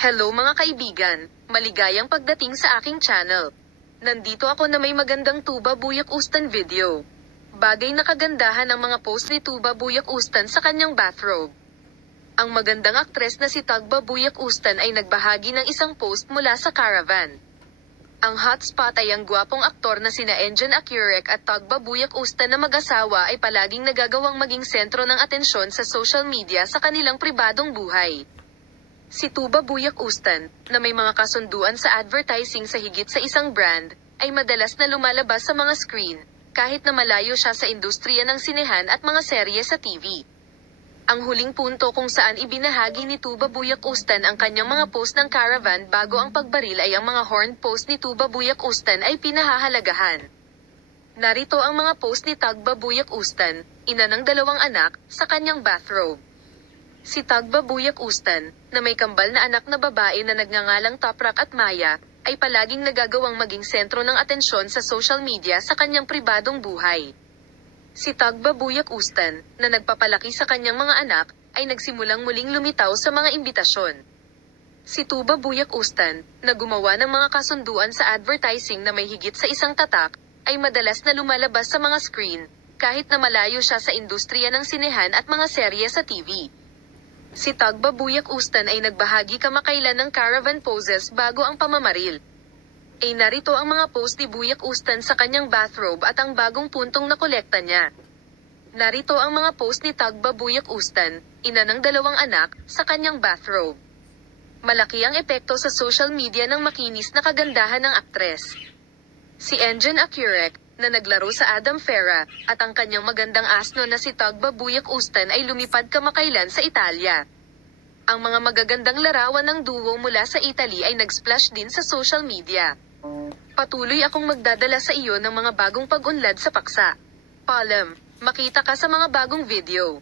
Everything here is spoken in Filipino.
Hello mga kaibigan, maligayang pagdating sa aking channel. Nandito ako na may magandang Tuba Buyak Ustan video. Bagay na kagandahan ang mga post ni Tuba Buyak Ustan sa kanyang bathrobe. Ang magandang aktres na si Tugba Buyak Ustan ay nagbahagi ng isang post mula sa Caravan. Ang hotspot ay ang gwapong aktor na sina Enjan Akyurek at Tugba Buyak Ustan na mag-asawa ay palaging nagagawang maging sentro ng atensyon sa social media sa kanilang pribadong buhay. Si Tuba Buyak Ustan, na may mga kasunduan sa advertising sa higit sa isang brand, ay madalas na lumalabas sa mga screen, kahit na malayo siya sa industriya ng sinehan at mga serye sa TV. Ang huling punto kung saan ibinahagi ni Tuba Buyak Ustan ang kanyang mga post ng Caravan bago ang pagbaril ay ang mga horn post ni Tuba Buyak Ustan ay pinahahalagahan. Narito ang mga post ni Tugba Buyak Ustan, ina ng 2 anak, sa kanyang bathrobe. Si Tugba Buyak Ustan, na may kambal na anak na babae na nagngangalang Toprak at Maya, ay palaging nagagawang maging sentro ng atensyon sa social media sa kanyang pribadong buhay. Si Tugba Buyak Ustan, na nagpapalaki sa kanyang mga anak, ay nagsimulang muling lumitaw sa mga imbitasyon. Si Tuba Buyak Ustan, na gumawa ng mga kasunduan sa advertising na may higit sa isang tatak, ay madalas na lumalabas sa mga screen, kahit na malayo siya sa industriya ng sinehan at mga serye sa TV. Si Tugba Buyak Ustan ay nagbahagi kamakailan ng Caravan poses bago ang pamamaril. Ay narito ang mga post ni Buyak Ustan sa kanyang bathrobe at ang bagong puntong nakolekta niya. Narito ang mga post ni Tugba Buyak Ustan, ina ng 2 anak, sa kanyang bathrobe. Malaki ang epekto sa social media ng makinis na kagandahan ng aktres. Si Enjan Akyurek, na naglaro sa Adam Ferra, at ang kanyang magandang asno na si Tugba Buyak Ustan ay lumipad kamakailan sa Italia. Ang mga magagandang larawan ng duo mula sa Italy ay nag-splash din sa social media. Patuloy akong magdadala sa iyo ng mga bagong pag-unlad sa paksa. Paalam, makita ka sa mga bagong video.